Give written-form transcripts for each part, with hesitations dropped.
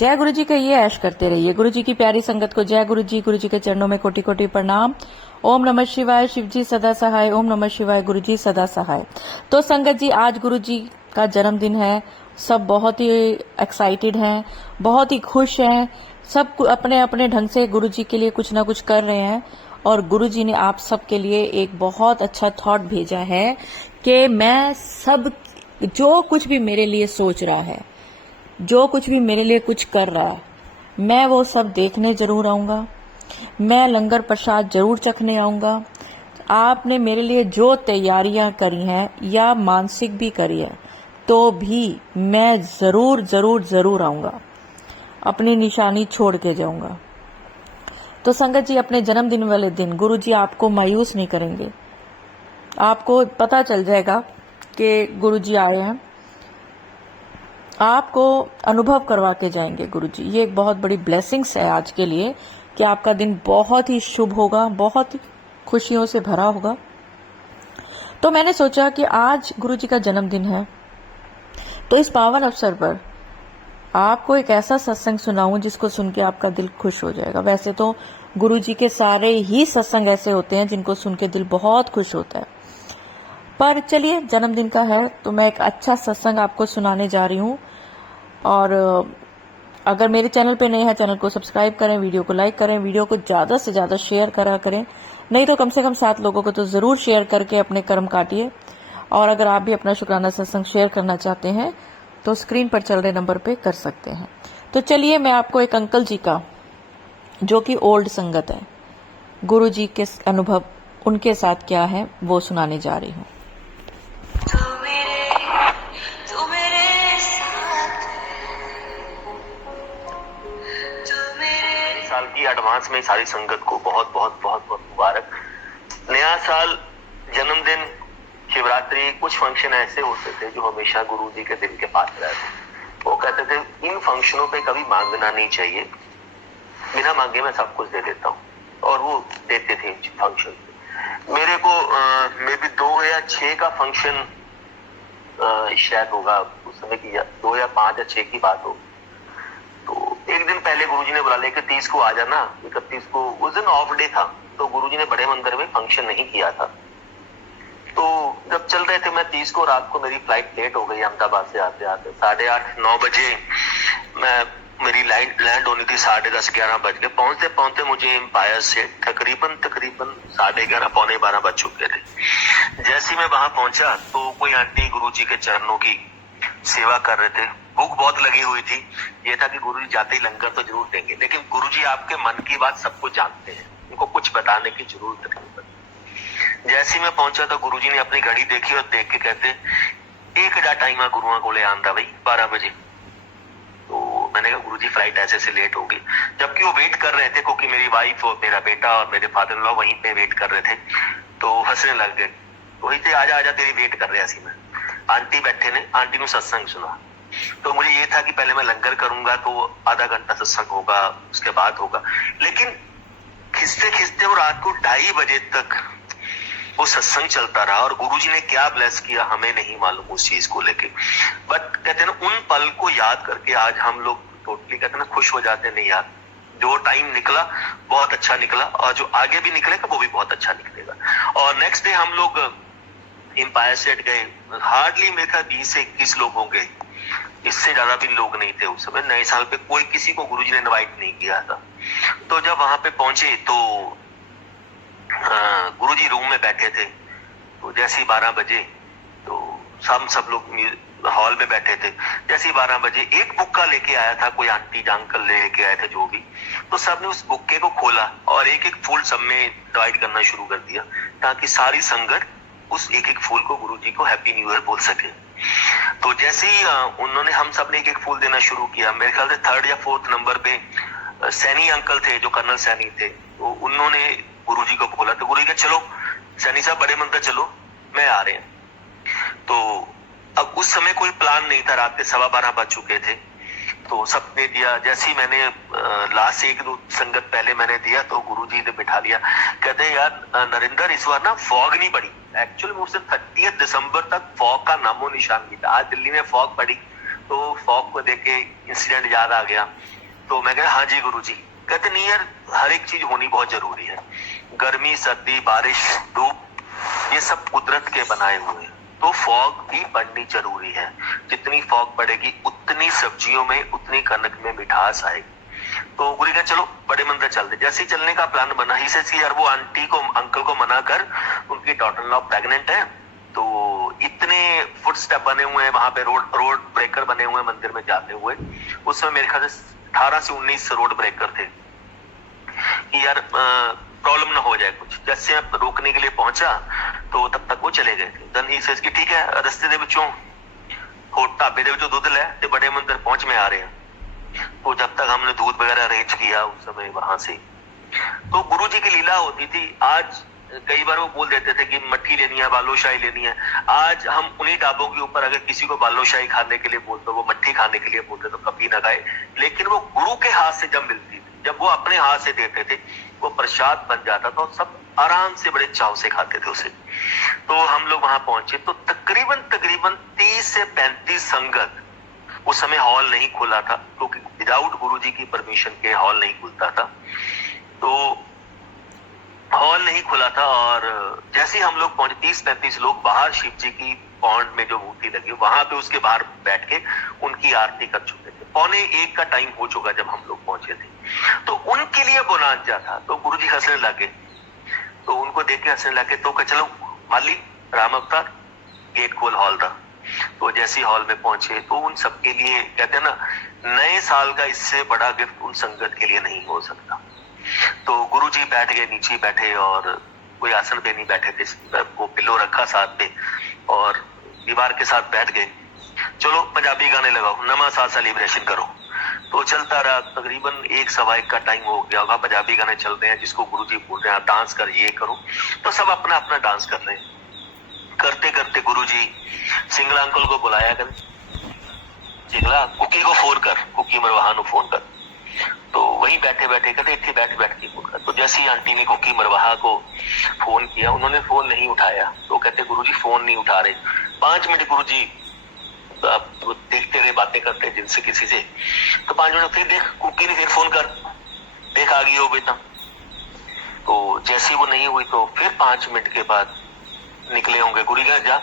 जय गुरु जी कहिए, ऐश करते रहिए। गुरु जी की प्यारी संगत को जय गुरु जी के चरणों में कोटि कोटि प्रणाम। ओम नमः शिवाय, शिव जी सदा सहाय। ओम नमः शिवाय, गुरु जी सदा सहाय। तो संगत जी, आज गुरु जी का जन्मदिन है। सब बहुत ही एक्साइटेड हैं, बहुत ही खुश हैं। सब अपने अपने ढंग से गुरु जी के लिए कुछ ना कुछ कर रहे हैं। और गुरु जी ने आप सबके लिए एक बहुत अच्छा थॉट भेजा है कि मैं सब जो कुछ भी मेरे लिए सोच रहा है, जो कुछ भी मेरे लिए कुछ कर रहा है, मैं वो सब देखने जरूर आऊंगा। मैं लंगर प्रसाद जरूर चखने आऊंगा। आपने मेरे लिए जो तैयारियां करी हैं या मानसिक भी करी है, तो भी मैं जरूर जरूर जरूर आऊंगा। अपनी निशानी छोड़ के जाऊंगा। तो संगत जी, अपने जन्मदिन वाले दिन गुरु जी आपको मायूस नहीं करेंगे। आपको पता चल जाएगा कि गुरु जी आए हैं। आपको अनुभव करवा के जाएंगे गुरु जी। ये एक बहुत बड़ी ब्लेसिंग्स है आज के लिए कि आपका दिन बहुत ही शुभ होगा, बहुत खुशियों से भरा होगा। तो मैंने सोचा कि आज गुरु जी का जन्मदिन है, तो इस पावन अवसर पर आपको एक ऐसा सत्संग सुनाऊं जिसको सुन के आपका दिल खुश हो जाएगा। वैसे तो गुरु जी के सारे ही सत्संग ऐसे होते हैं जिनको सुन के दिल बहुत खुश होता है, पर चलिए, जन्मदिन का है तो मैं एक अच्छा सत्संग आपको सुनाने जा रही हूँ। और अगर मेरे चैनल पे नए हैं, चैनल को सब्सक्राइब करें, वीडियो को लाइक करें, वीडियो को ज्यादा से ज्यादा शेयर करा करें। नहीं तो कम से कम 7 लोगों को तो जरूर शेयर करके अपने कर्म काटिए। और अगर आप भी अपना शुक्राना सत्संग शेयर करना चाहते हैं तो स्क्रीन पर चल रहे नंबर पे कर सकते हैं। तो चलिए, मैं आपको एक अंकल जी का, जो कि ओल्ड संगत है, गुरु जी के अनुभव उनके साथ क्या है वो सुनाने जा रही हूँ। साल की एडवांस में सारी संगत को बहुत बहुत बहुत बहुत मुबारक। नया साल, जन्मदिन, शिवरात्रि, कुछ फंक्शन ऐसे होते थे जो हमेशा गुरु जी के दिल के पास रहते। वो कहते थे इन फंक्शनों पे कभी मांगना नहीं चाहिए, बिना मांगे मैं सब कुछ दे देता हूँ। और वो देते थे फंक्शन। मेरे को मे भी 2006 का फंक्शन शायद होगा, उस समय की 2 या 5 या 6 की बात हो। तो एक दिन पहले गुरुजी ने बुला लिया कि 30 को आ जाना। 31 को, उस दिन ऑफ डे था, तो गुरुजी ने बड़े मंदिर में फंक्शन नहीं किया था। तो जब चल रहे थे, मैं 30 को रात को, मेरी फ्लाइट लेट हो गई अहमदाबाद से आते आते। 8:30-9 बजे मेरी लैंड होनी थी। 10:30 11 बज गए। पहुंचते पहुंचते मुझे एम्पायर से तकरीबन 11:30 पौने 12 बज चुके थे। जैसे मैं वहां पहुंचा तो कोई आंटी गुरुजी के चरणों की सेवा कर रहे थे। भूख बहुत लगी हुई थी। ये था कि गुरुजी जाते ही लंगर तो जरूर देंगे, लेकिन गुरुजी आपके मन की बात सब कुछ जानते हैं, उनको कुछ बताने की जरूरत नहीं पड़ती। जैसे ही मैं पहुंचा तो गुरुजी ने अपनी घड़ी देखी और देख के कहते, 1 टाइम गुरुआ को ले आंदा भाई 12 बजे। तो मैंने कहा गुरुजी फ्लाइट ऐसे से लेट होगी। जबकि वो वेट कर रहे थे, क्योंकि मेरी वाइफ और मेरा बेटा और मेरे फादर इन लॉ वहीं पे वेट कर रहे थे। तो हंसने लग गए। वही थे, आजा आजा तेरी वेट कर रहे हैं। आंटी बैठे ने, आंटी ने सत्संग सुना। तो मुझे ये था कि पहले मैं लंगर करूंगा तो आधा घंटा सत्संग होगा, उसके बाद होगा। लेकिन खिंचते खिंचते वो रात को 2:30 बजे तक वो सत्संग चलता रहा। और गुरुजी ने क्या ब्लेस किया हमें नहीं मालूम उस चीज को लेके। बट कहते हैं ना, उन पल को याद करके आज हम लोग टोटली कहते हैं ना खुश हो जाते। नहीं यार, जो टाइम निकला बहुत अच्छा निकला, और जो आगे भी निकलेगा वो भी बहुत अच्छा निकलेगा। और नेक्स्ट डे हम लोग एम्पायर सेट गए। हार्डली मेरे ख्याल 20 से 21 लोग होंगे, इससे ज्यादा भी लोग नहीं थे उस समय। नए साल पे कोई किसी को गुरुजी ने इनवाइट नहीं किया था। तो जब वहां पे पहुंचे तो गुरुजी रूम में बैठे थे। तो जैसे ही 12 बजे तो सब लोग हॉल में बैठे थे। जैसे ही 12 बजे एक बुक्का लेके आया था, कोई आंटी अंकल लेके आए थे जो भी। तो सबने उस बुक्के को खोला और एक एक फूल सब में डिवाइड करना शुरू कर दिया, ताकि सारी संगत उस एक एक फूल को गुरुजी को हैप्पी न्यू ईयर बोल सके। तो जैसे ही उन्होंने, हम सब ने एक एक फूल देना शुरू किया। मेरे ख्याल से 3rd या 4th नंबर पे सैनी अंकल थे, जो कर्नल सैनी थे। तो उन्होंने गुरुजी को बोला, तो गुरुजी कहा चलो सैनी साहब बड़े मंदिर चलो, मैं आ रहे हैं। तो अब उस समय कोई प्लान नहीं था, रात के 12:15 बज चुके थे। तो सबने दिया। जैसे ही मैंने लास्ट 1-2 संगत पहले मैंने दिया तो गुरुजी ने बिठा लिया। कहते यार नरेंद्र, इस बार ना फॉग नहीं पड़ी। एक्चुअली मुझसे 30 दिसंबर तक फॉग का नामो निशान नहीं था। आज दिल्ली में फॉग पड़ी तो फॉग को देख के इंसिडेंट याद आ गया। तो मैं कहा हाँ जी गुरुजी। कहते नहीं यार, हर एक चीज होनी बहुत जरूरी है। गर्मी, सर्दी, बारिश, धूप, ये सब कुदरत के बनाए हुए हैं, तो फॉग भी पड़नी जरूरी है। जितनी फॉग पड़ेगी उतनी सब्जियों में, उतनी कनक में मिठास आएगी। तो गुरु का चलो बड़े मंदिर चलते। जैसे ही चलने का प्लान बना, ही से यार वो आंटी को, अंकल को मना कर, उनकी डॉटर इन लॉ प्रेग्नेंट है, तो इतने फुट स्टेप बने हुए हैं वहां पे, रोड ब्रेकर बने हुए हैं मंदिर में जाते हुए। उस समय मेरे ख्याल से 18 से 19 रोड ब्रेकर थे कि यार प्रॉब्लम ना हो जाए कुछ। जैसे अब रोकने के लिए पहुंचा तो तब तक वो चले गए थे। देन ही सेज कि ठीक है, रस्ते दे विचों हो ढाबे दे विचों दूध लै ते बड़े मंदिर पहुंच में आ रहे हैं। तो जब तक हमने दूध वगैरह अरेंज किया उस समय वहां से, तो गुरु जी की लीला होती थी। आज कई बार वो बोल देते थे कि मट्ठी लेनी है, बालूशाही लेनी है। आज हम उन्हीं ढाबों के ऊपर अगर किसी को बालूशाही खाने के लिए बोलते, वो मट्ठी खाने के लिए बोलते तो कभी ना खाए। लेकिन वो गुरु के हाथ से जब मिलती थी, जब वो अपने हाथ से देते थे, वो प्रसाद बन जाता था और सब आराम से बड़े चाव से खाते थे उसे। तो हम लोग वहां पहुंचे तो तकरीबन 30 से 35 संगत। उस समय हॉल नहीं खुला था, क्योंकि विदाउट गुरुजी की परमिशन के हॉल नहीं खुलता था। तो हॉल नहीं खुला था और जैसे ही हम लोग पहुंचे, 30-35 लोग बाहर शिव जी की पौंड में जो मूर्ति लगी वहां पे उसके बाहर बैठ के उनकी आरती कर चुके थे। 12:45 का टाइम हो चुका जब हम लोग पहुंचे थे। तो उनके लिए बोनांजा था। तो गुरुजी हंसने लगे, तो उनको देख के हंसने लगे। तो चलो माली राम अवतार, गेट खोल हॉल था। तो जैसे हॉल में पहुंचे तो उन सबके लिए, कहते हैं ना, नए साल का इससे बड़ा गिफ्ट उन संगत के लिए नहीं हो सकता। तो गुरुजी बैठ गए, नीचे बैठे और कोई आसन पे नहीं बैठे थे, वो पिलो रखा साथ पे और दीवार के साथ बैठ गए। चलो पंजाबी गाने लगाओ, नवा साल सेलिब्रेशन करो। तो चलता रहा, तकरीबन 1-1:15 का टाइम हो गया होगा। पंजाबी गाने चल रहे हैं, जिसको गुरुजी बोल रहे हैं डांस कर, ये करो। तो सब अपना अपना डांस कर रहे हैं। करते करते गुरुजी सिंगला अंकल को बुलाया कर, सिंगला कुकी को फोन कर, कुकी मरवाहा को फोन कर। तो वहीं बैठे बैठे कहते इतने बैठ के फोन कर। तो जैसे ही आंटी ने कुकी मरवाहा को फोन किया, उन्होंने फोन नहीं उठाया। तो कहते गुरुजी फोन नहीं उठा रहे। 5 मिनट गुरुजी देखते रहे, बातें करते जिनसे किसी से। तो 5 मिनट फिर देख, कुकी ने फिर फोन कर, देख आ गई हो बेटा। तो जैसी वो नहीं हुई तो फिर 5 मिनट के बाद निकले होंगे। गुरु का जा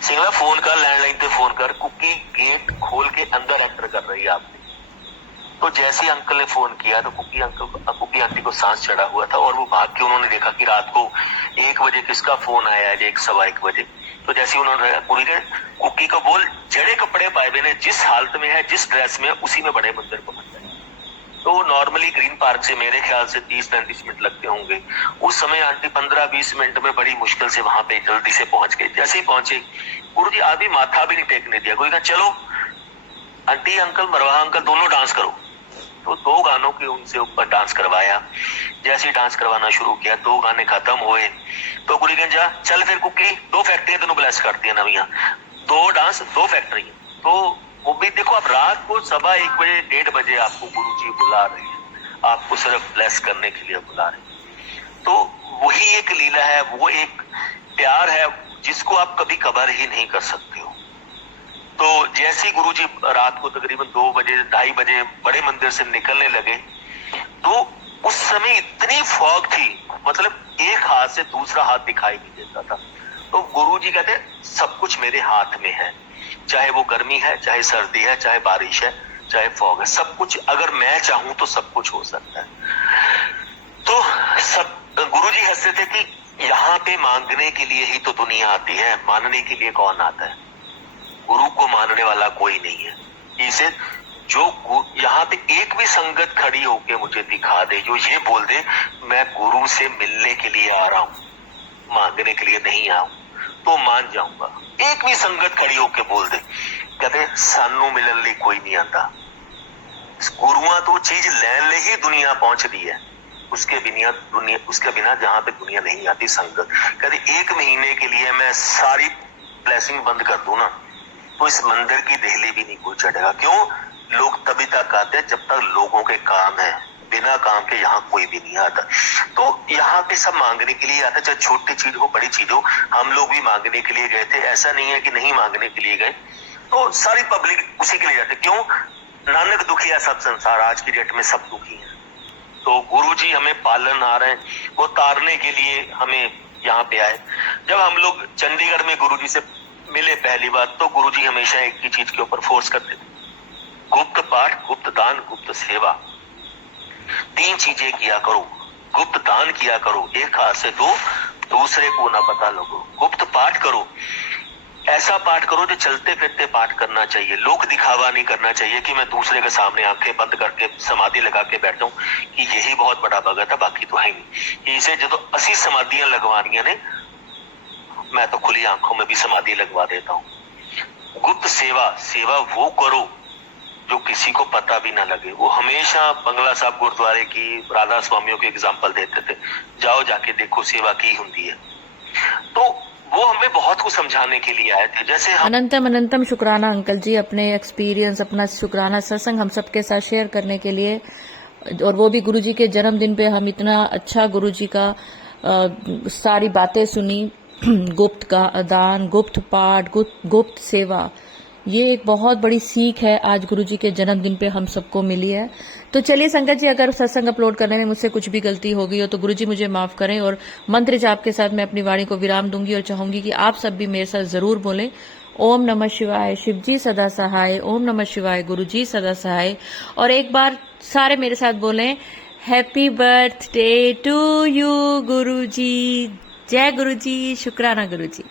सिंगला फोन कर, लैंडलाइन पे फोन कर, कुकी गेट खोल के अंदर एंटर कर रही है आपने। तो जैसे अंकल ने फोन किया तो कुकी आंटी को सांस चढ़ा हुआ था और वो भाग के उन्होंने देखा कि रात को 1 बजे किसका फोन आया है, 1-1:15 बजे। तो जैसे उन्होंने पूरी कुकी को बोल, जड़े कपड़े पाए हुए ने, जिस हालत में है, जिस ड्रेस में है, उसी में बड़े मंदिर पहुंच जाए। तो नॉर्मली ग्रीन पार्क से मेरे ख्याल से 30-35 मिनट लगते होंगे। उस समय आंटी 15-20 मिनट में बड़ी मुश्किल से वहां पे जल्दी से पहुंच गए। जैसे ही पहुंचे, गुरु जी आदमी माथा भी नहीं टेकने दिया। कोई कहा चलो आंटी अंकल, मरवाहा अंकल, दोनों डांस करो। तो 2 गानों के उनसे ऊपर डांस करवाया। जैसे ही डांस करवाना शुरू किया, 2 गाने खत्म हुए तो गुरु जी जा चल फिर कुकी, 2 फैक्ट्रियां तेनों ब्लेस करती है नवियां, 2 डांस 2 फैक्ट्री। तो वो भी देखो, अब रात को 1:15 बजे 1:30 बजे आपको गुरु जी बुला रहे हैं, आपको सिर्फ ब्लेस करने के लिए बुला रहे हैं। तो वही एक लीला है, वो एक प्यार है जिसको आप कभी कवर ही नहीं कर सकते हो। तो जैसे ही गुरु जी रात को तकरीबन 2 बजे 2:30 बजे बड़े मंदिर से निकलने लगे, तो उस समय इतनी फॉग थी, मतलब एक हाथ से दूसरा हाथ दिखाई नहीं देता था। तो गुरु जी कहते सब कुछ मेरे हाथ में है, चाहे वो गर्मी है, चाहे सर्दी है, चाहे बारिश है, चाहे फॉग है, सब कुछ अगर मैं चाहूं तो सब कुछ हो सकता है। तो सब गुरु जी हंसते थे कि यहाँ पे मांगने के लिए ही तो दुनिया आती है, मानने के लिए कौन आता है? गुरु को मानने वाला कोई नहीं है। इसे जो यहाँ पे एक भी संगत खड़ी होके मुझे दिखा दे, जो ये बोल दे मैं गुरु से मिलने के लिए आ रहा हूं, मांगने के लिए नहीं आऊं, तो मान जाऊंगा। एक भी संगत खड़ी होके बोल दे, कहते सानू मिलने लिए कोई नहीं आता। गुरुआ तो चीज लैन ले ही दुनिया पहुंचती है, उसके बिना जहां पे दुनिया नहीं आती संगत। कहते 1 महीने के लिए मैं सारी ब्लेसिंग बंद कर दूं ना, तो इस मंदिर की देहली भी नहीं कोई चढ़ेगा। क्यों? लोग तभी तक आते जब तक लोगों के काम है, बिना काम के यहाँ कोई भी नहीं आता। तो यहाँ पे सब मांगने के लिए आता, चाहे छोटी चीज हो बड़ी चीज हो। हम लोग भी मांगने के लिए गए थे, ऐसा नहीं है कि नहीं मांगने के लिए गए। तो सारी पब्लिक उसी के लिए जाती। क्यों? नानक दुखी है सब संसार, आज की डेट में सब दुखी है। तो गुरुजी हमें पालनहार हैं, वो तारने के लिए हमें यहाँ पे आए। जब हम लोग चंडीगढ़ में गुरुजी से मिले पहली बार, तो गुरुजी हमेशा एक ही चीज के ऊपर फोर्स करते थे, गुप्त पाठ, गुप्त दान, गुप्त सेवा, 3 चीजें किया करो। गुप्त दान किया करो, एक हाथ से दो, दूसरे को ना पता लगो। गुप्त पाठ करो, ऐसा पाठ करो जो चलते फिरते पाठ करना चाहिए, लोक दिखावा नहीं करना चाहिए कि मैं दूसरे के सामने आंखें बंद करके समाधि लगा के बैठा हूं कि यही बहुत बड़ा भगत है, बाकी तो है नहीं। इसे जो 80 समाधियां लगवानियां ने, मैं तो खुली आंखों में भी समाधि लगवा देता हूं। गुप्त सेवा, सेवा वो करो जो किसी को पता भी ना लगे। वो हमेशा बंगला साहब गुरुद्वारे की राधा स्वामियों के एग्जाम्पल देते थे, जाओ जाके देखो सेवा की होती है। तो वो हमें बहुत कुछ समझाने के लिए आए थे। जैसे हम अनंतम अनंतम शुक्राना अंकल जी, अपने एक्सपीरियंस, अपना शुक्राना सत्संग हम सबके साथ शेयर करने के लिए, और वो भी गुरुजी के जन्मदिन पे हम इतना अच्छा गुरुजी का सारी बातें सुनी। गुप्त का दान, गुप्त पाठ, गुप्त सेवा, ये एक बहुत बड़ी सीख है आज गुरुजी के जन्मदिन पे हम सबको मिली है। तो चलिए संगत जी, अगर सत्संग अपलोड करने में मुझसे कुछ भी गलती हो गई हो तो गुरुजी मुझे माफ करें, और मंत्र जाप के साथ मैं अपनी वाणी को विराम दूंगी और चाहूंगी कि आप सब भी मेरे साथ जरूर बोलें, ओम नमः शिवाय, शिवजी सदा सहाय, ओम नमः शिवाय, गुरुजी सदा सहाय। और एक बार सारे मेरे साथ बोलें, हैप्पी बर्थडे टू यू गुरुजी। जय गुरुजी, शुक्राना गुरुजी।